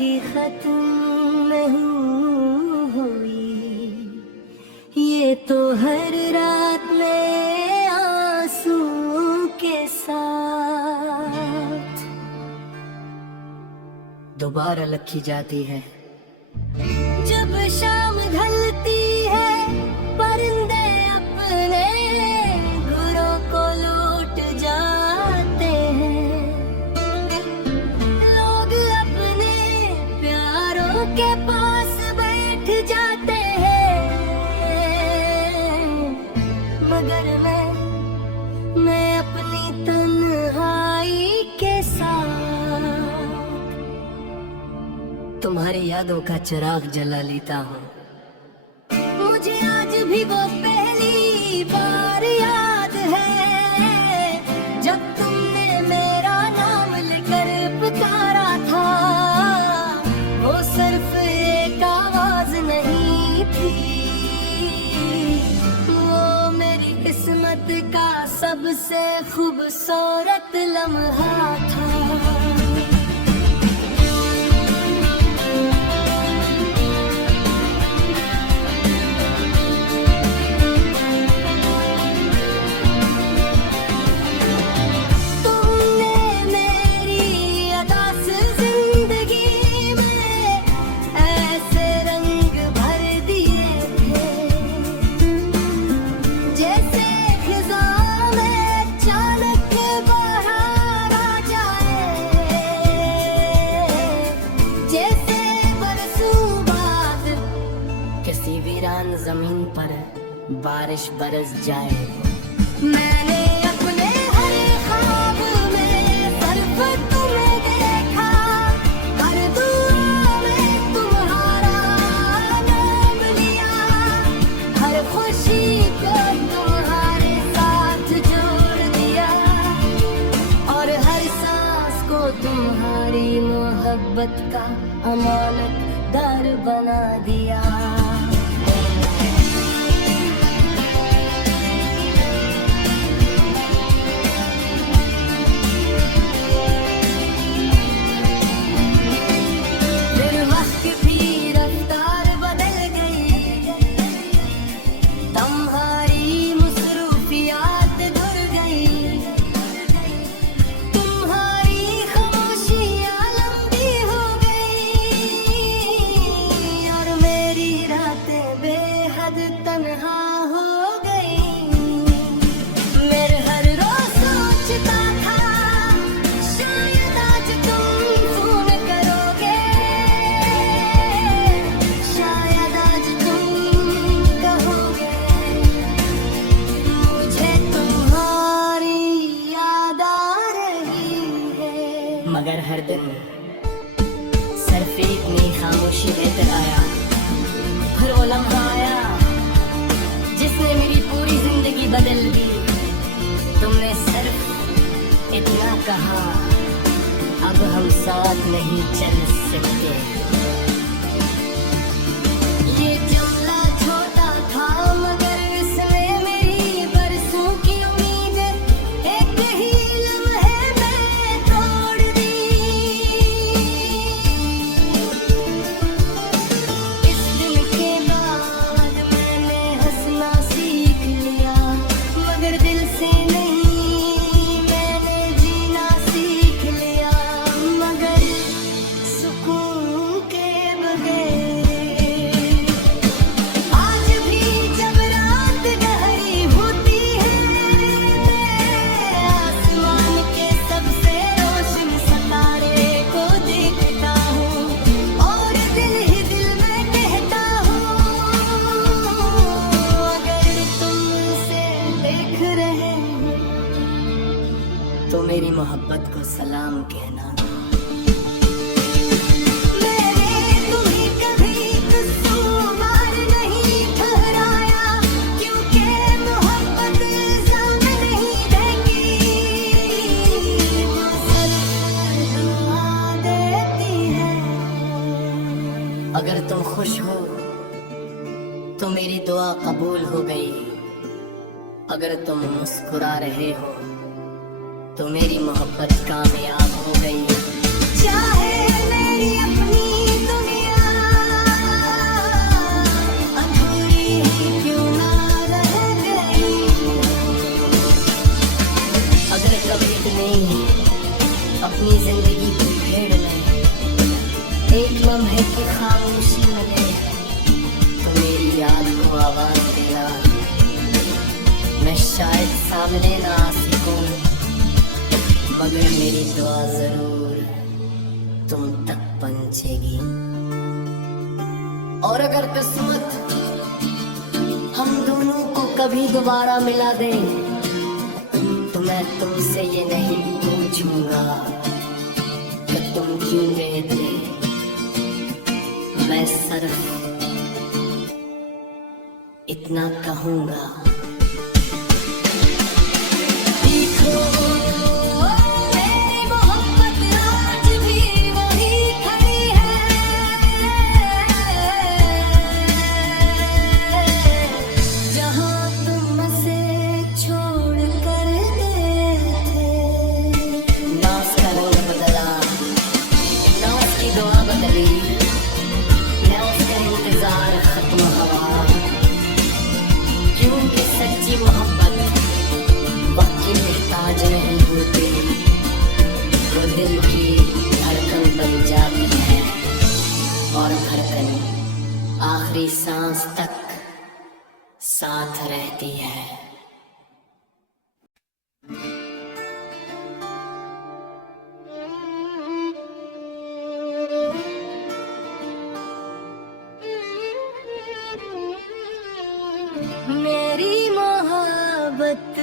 भी खत्म नहीं हुई, ये तो हर रात में आंसू के साथ दोबारा लिखी जाती है। जब शाम ढलती है परिंदे अपने घरों को लूट जाते हैं, लोग अपने प्यारों के पास बैठ जाते हैं, मगर मैं अपनी तन्हाई के साथ तुम्हारी यादों का चिराग जला लेता हूँ। मुझे आज भी वो पहली बार याद है जब तुमने मेरा नाम लेकर पुकारा था। वो सिर्फ एक आवाज नहीं थी, वो मेरी किस्मत का सबसे खूबसूरत लम्हा था। जमीन पर बारिश बरस जाए, मैंने अपने हर ख्वाब में सिर्फ तुम्हें देखा, हर दुआ में तुम्हारा नाम लिया, हर खुशी को तुम्हारे साथ जोड़ दिया, और हर सांस को तुम्हारी मोहब्बत का अमानतदार बना दिया। मगर हर दिन सिर्फ एक नई खामोशी लेकर आया, फिर वो लम्हा आया जिसने मेरी पूरी जिंदगी बदल दी। तुमने सिर्फ इतना कहा, अब हम साथ नहीं चल सकते। ये जुमला छोटा था मगर इसमें मेरी बरसों की उम्मीद एक ही लम्हे में तोड़ दी। इस दिन के बाद मैंने हंसना सीख लिया, मगर दिल से नहीं मैंने जीना सीख लिया, मगर सुकून के बगैर। आज भी जब रात गहरी होती है, आसमान के सबसे रोशन सितारे को देखता हूँ, और दिल ही दिल में कहता हूँ, अगर तुमसे देख रहे हो तो मेरी मोहब्बत को सलाम कहना। मैंने तुम्हें कभी कसूरवार नहीं ठहराया, क्योंकि मोहब्बत इल्जाम नहीं देती, वो सिर्फ दुआ देती है। अगर तुम खुश हो तो मेरी दुआ कबूल हो गई, अगर तुम मुस्कुरा रहे हो तो मेरी मोहब्बत कामयाब हो गई। चाहे मेरी अपनी जिंदगी की भीड़ में एक लम्हे की खामोशी मिले तो मेरी याद को आवाज देना। मैं शायद सामने ना आ सकूं मगर मेरी दुआ जरूर तुम तक पहुंचेगी। और अगर किस्मत हम दोनों को कभी दोबारा मिला दे तो मैं तुमसे ये नहीं पूछूंगा कि तुम क्यों गए थे। मैं सिर्फ इतना कहूंगा, देखो मेरी मोहब्बत आज भी वही खड़ी है जहां तुम से छोड़ कर गए थे। ना उसका रंग बदला, ना उसकी दुआ बदली, ना उसका इंतजार खत्म हुआ, क्योंकि सच्ची मोहब्बत वक्त की मोहताज नहीं होती, वो दिल की धड़कन बन जाती है और धड़कन आखिरी सांस तक साथ रहती है। मेरी मोहब्बत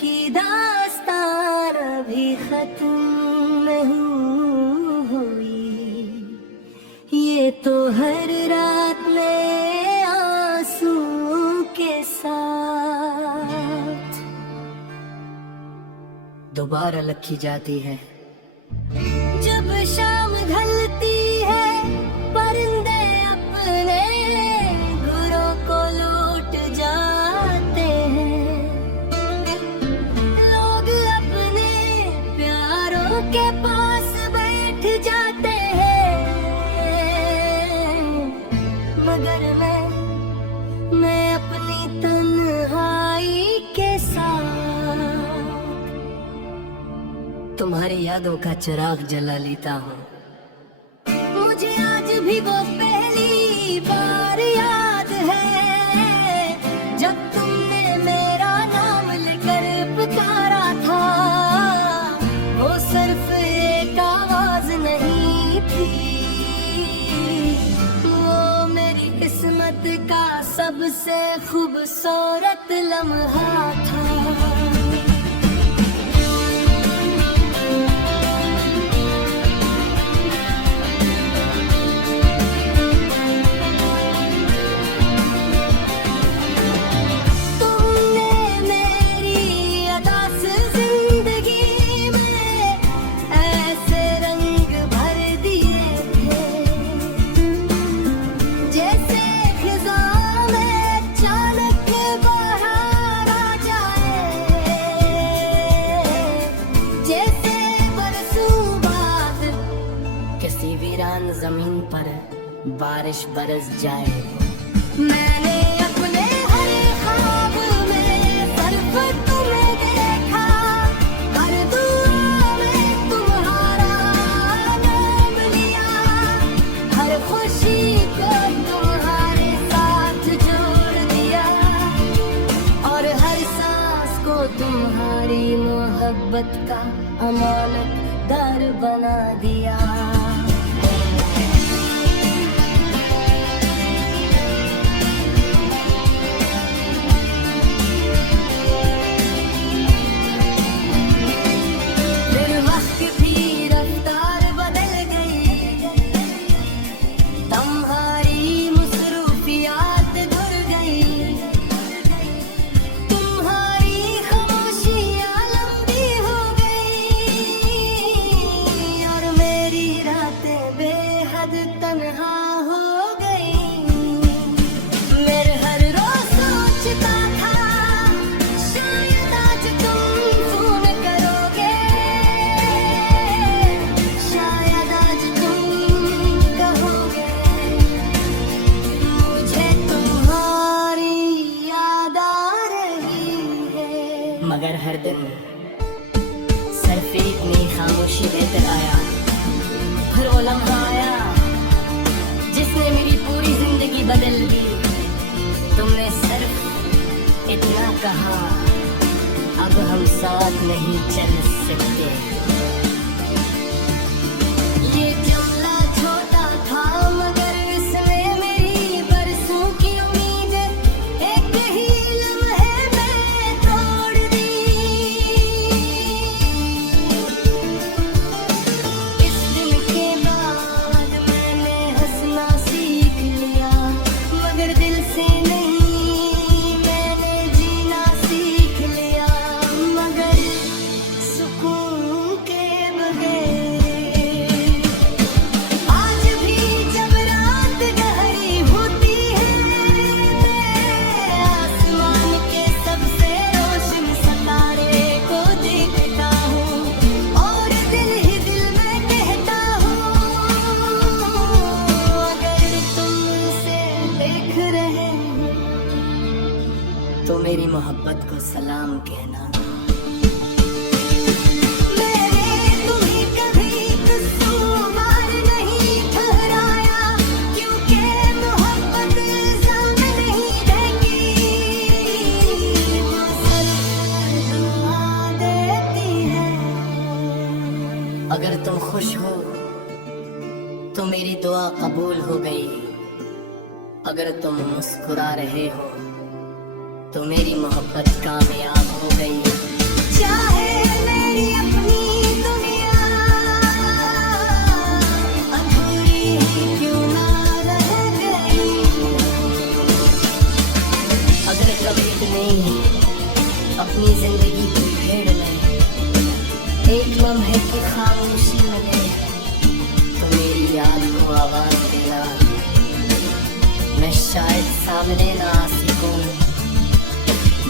की दास्तान अभी खत्म नहीं हुई, ये तो हर रात में आंसू के साथ दोबारा लिखी जाती है। जब शाम ढलती है परिंदे अपने घरों को लौट जाते हैं, लोग अपने प्यारों के पास बैठ जाते हैं, मगर मैं अपनी तन्हाई के साथ तुम्हारी यादों का चिराग जला लेता हूँ। मुझे आज भी वो पहली बार याद है जब तुमने मेरा नाम लेकर पुकारा था। वो सिर्फ एक आवाज नहीं थी, वो मेरी किस्मत का सबसे खूबसूरत लम्हा था। जमीन पर बारिश बरस जाए, मैंने अपने हर ख्वाब में सिर्फ तुम्हें देखा, हर दुआ में तुम्हारा नाम लिया, हर खुशी को तुम्हारे साथ जोड़ दिया और हर सांस को तुम्हारी मोहब्बत का अमानतदार बना दिया। मगर हर दिन सिर्फ इतनी खामोशी लेकर आया अब हम साथ नहीं चल सकते। ये जुमला छोटा था मगर इसमें मेरी बरसों की उम्मीद एक ही लम्हे में तोड़ दी। इस दिन के बाद मैंने हंसना सीख लिया मगर दिल से नहीं, मैंने जीना सीख लिया मगर सुकून के बगैर। आज भी जब रात गहरी होती है, आसमान के सबसे रोशन सितारे को देखता हूँ और दिल ही दिल में कहता हूँ, अगर तुम उसे देख रहे हो तो मेरी मोहब्बत को सलाम कहना। मैंने तुम्हें कभी कसूरवार नहीं ठहराया क्योंकि मोहब्बत इल्जाम नहीं देगी, वो सिर्फ दुआ देती है। अगर तुम खुश हो तो मेरी दुआ कबूल हो गई, अगर तुम मुस्कुरा रहे हो तो मेरी मोहब्बत कामयाब हो गई। चाहे मेरी अपनी दुनिया अधूरी ही क्यों ना रह गई, अगर कभी तुम्हें अपनी जिंदगी की भीड़ में एक लम्हे की खामोशी मिले तो मेरी याद को आवाज देना। मैं शायद सामने ना आ सकूं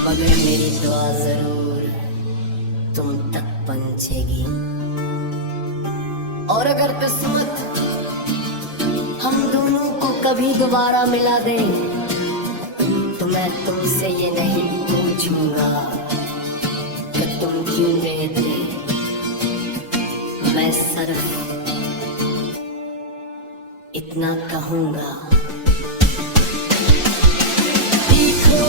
मगर मेरी दुआ जरूर तुम तक पहुंचेगी। और अगर किस्मत हम दोनों को कभी दोबारा मिला दे तो मैं तुमसे ये नहीं पूछूंगा कि तुम क्यों गए थे, मैं सिर्फ इतना कहूंगा, देखो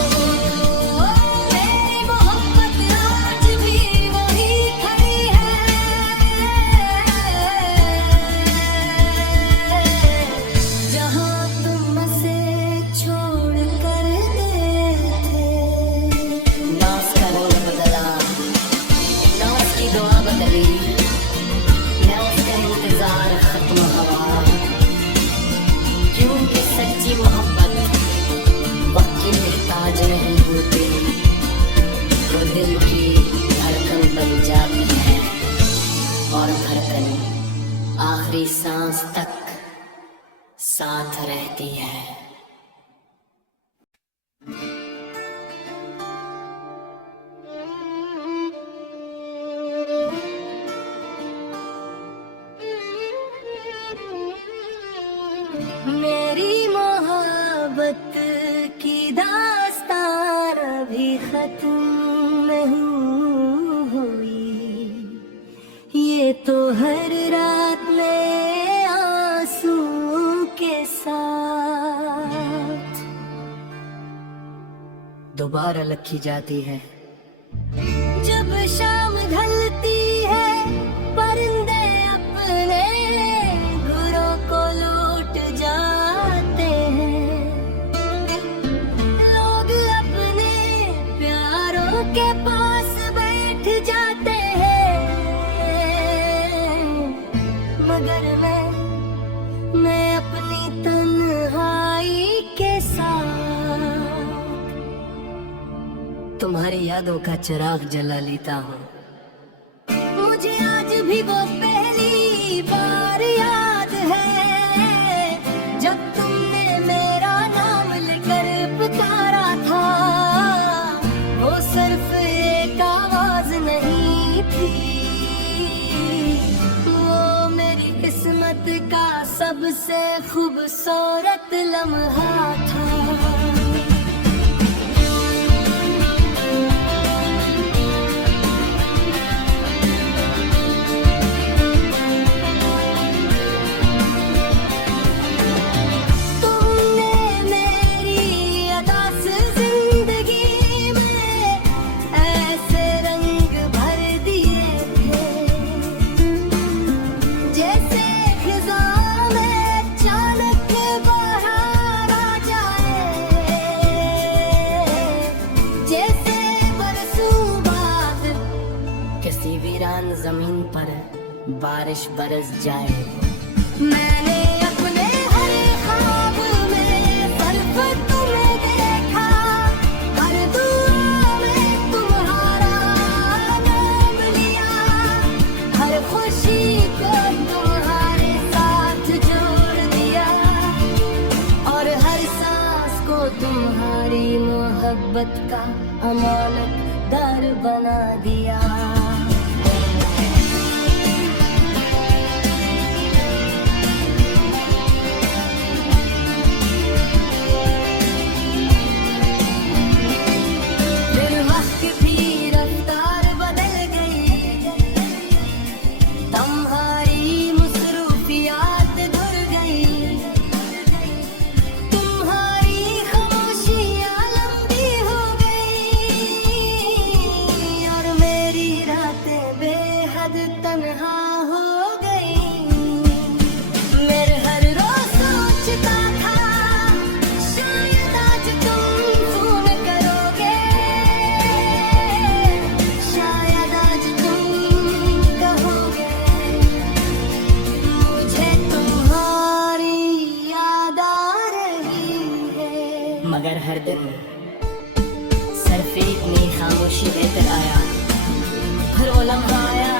मेरी मोहब्बत आज भी वही खड़ी है जहां तुम से छोड़ कर गए थे। नाज का रंग बदला, नाज की दुआ बदली, मैं उसका इंतजार खत्म हुआ क्योंकि सच्ची मोहब्बत वक्त की मोहताज नहीं होती, वो दिल की धड़कन बन जाती है और धड़कन आखिरी सांस तक साथ रहती है। मेरी मोहब्बत की दास्तान अभी खत्म नहीं हुई, ये तो हर रात में आंसू के साथ दोबारा लिखी जाती है। जब शाम ढलती है परिंदे अपने घरों को लूट जाते हैं, लोग अपने प्यारों के पास बैठ जाते हैं मगर मैं अपनी तन्हाई के साथ तुम्हारी यादों का चिराग जला लेता हूँ। मुझे आज भी वो पहली बार याद है जब तुमने मेरा नाम लेकर पुकारा था, वो सिर्फ एक आवाज नहीं थी, वो मेरी किस्मत का सबसे खूबसूरत लम्हा था। रंग बारिश बरस जाए। मैंने अपने हर ख्वाब में सिर्फ तुम्हें देखा, हर दुआ में तुम्हारा नाम लिया, हर खुशी को तुम्हारे साथ जोड़ दिया और हर सांस को तुम्हारी मोहब्बत का अमानतदार बना दिया। तन्हा हो गई, मेरे हर रोज सोचता था शायद आज तुम फोन करोगे, शायद आज तुम कहोगे मुझे तुम्हारी याद आ रही है। मगर हर दिन सिर्फ इतनी खामोशी लेकर आया, फिर वो लम्हा आया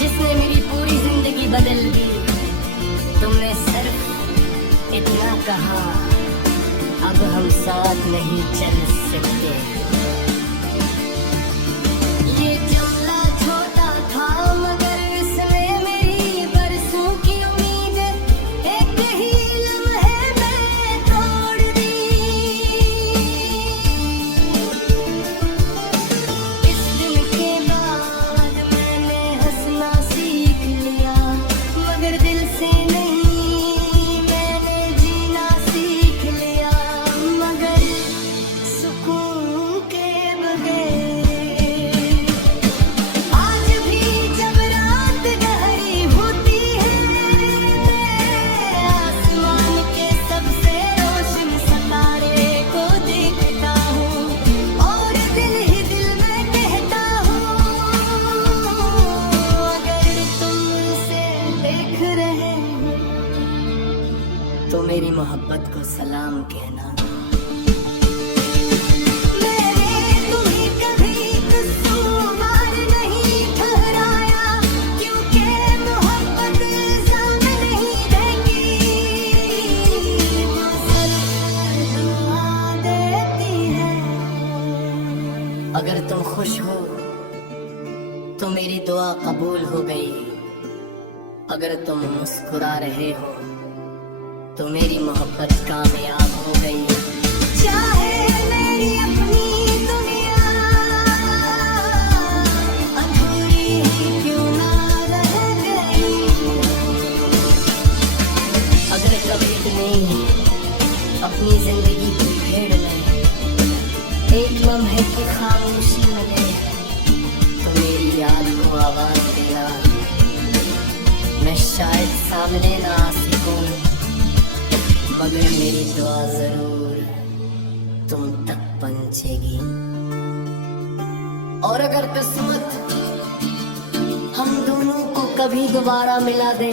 जिसने मेरी पूरी जिंदगी बदल दी। तुमने सिर्फ इतना कहा, अब हम साथ नहीं चल सकते। ये जुमला छोटा था मगर इसमें मेरी बरसों की उम्मीद एक ही लम्हे में तोड़ दी। इस दिन के बाद मैंने हंसना सीख लिया, मगर दिल से नहीं मैंने जीना सीख लिया, मगर सुकून के बगैर। आज भी जब रात गहरी होती है, आसमान के सबसे रोशन सितारे को देखता हूँ और दिल ही दिल में कहता हूँ, अगर तुम इसे देख रहे हो तो मेरी मोहब्बत को सलाम कहना। मैंने तुम्हें कभी कसूरवार नहीं ठहराया, क्योंकि मोहब्बत इल्जाम नहीं देगी, वो सिर्फ दुआ देती है। अगर तुम खुश हो तो मेरी दुआ कबूल हो गई, अगर तुम मुस्कुरा रहे हो तो मेरी मोहब्बत कामयाब हो गई। चाहे मेरी अपनी दुनिया अधूरी ही क्यों ना रह गई, अगर कभी तुम्हें अपनी जिंदगी की भीड़ में एक लम्हे की खामोशी मिले तो मेरी याद को आवाज देना। मैं शायद सामने ना आ सकूं, मगर मेरी दुआ जरूर तुम तक पहुंचेगी। और अगर किस्मत हम दोनों को कभी दोबारा मिला दे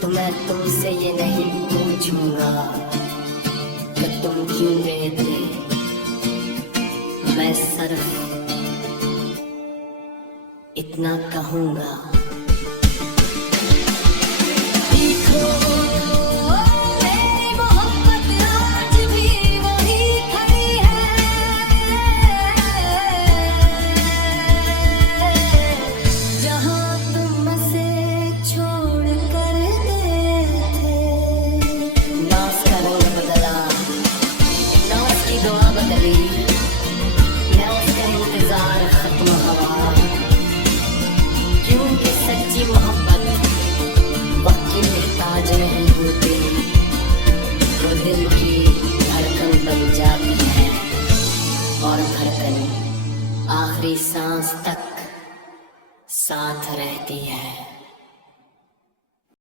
तो मैं तुमसे ये नहीं पूछूंगा कि तुम क्यों गए थे, मैं सिर्फ इतना कहूंगा, देखो मेरी मोहब्बत आज भी वही खड़ी है, जहां तुम से छोड़ कर गए थे। नाज का रंग बदला, नाज की दुआ बदली, मैं उसका इंतजार खत्म हुआ, क्योंकि सच्ची मोहब्बत वक्त की मोहताज नहीं होती, वो दिल की धड़कन बन जाती है और धड़कन आखिरी सांस तक साथ रहती है।